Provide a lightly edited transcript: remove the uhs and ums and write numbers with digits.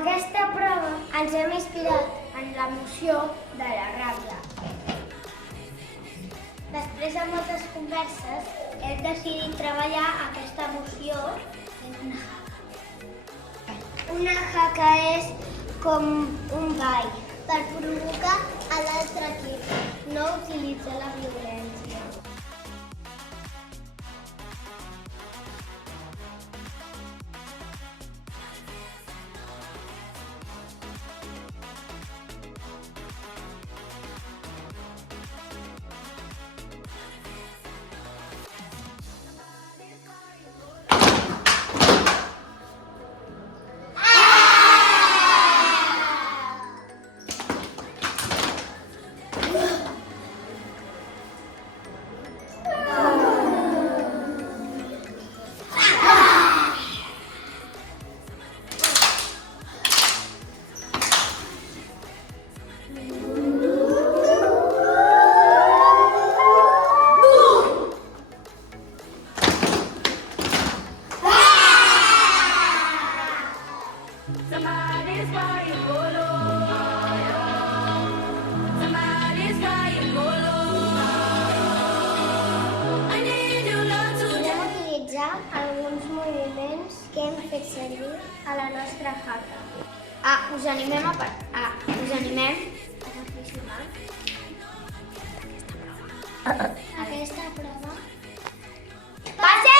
aquesta prova ens hem inspirat en l'emoció de la ràbia. Després de moltes converses, hem decidit treballar aquesta emoció en una jaca. Una jaca és com un ball per provocar a l'altre equip, no utilitzar la violència. Somebody's crying bolo. Somebody's crying bolo. I need your love to Podem utilitzar alguns moviments que hem fet servir a la nostra jaca. Us animem a participar aquesta prova. Passem!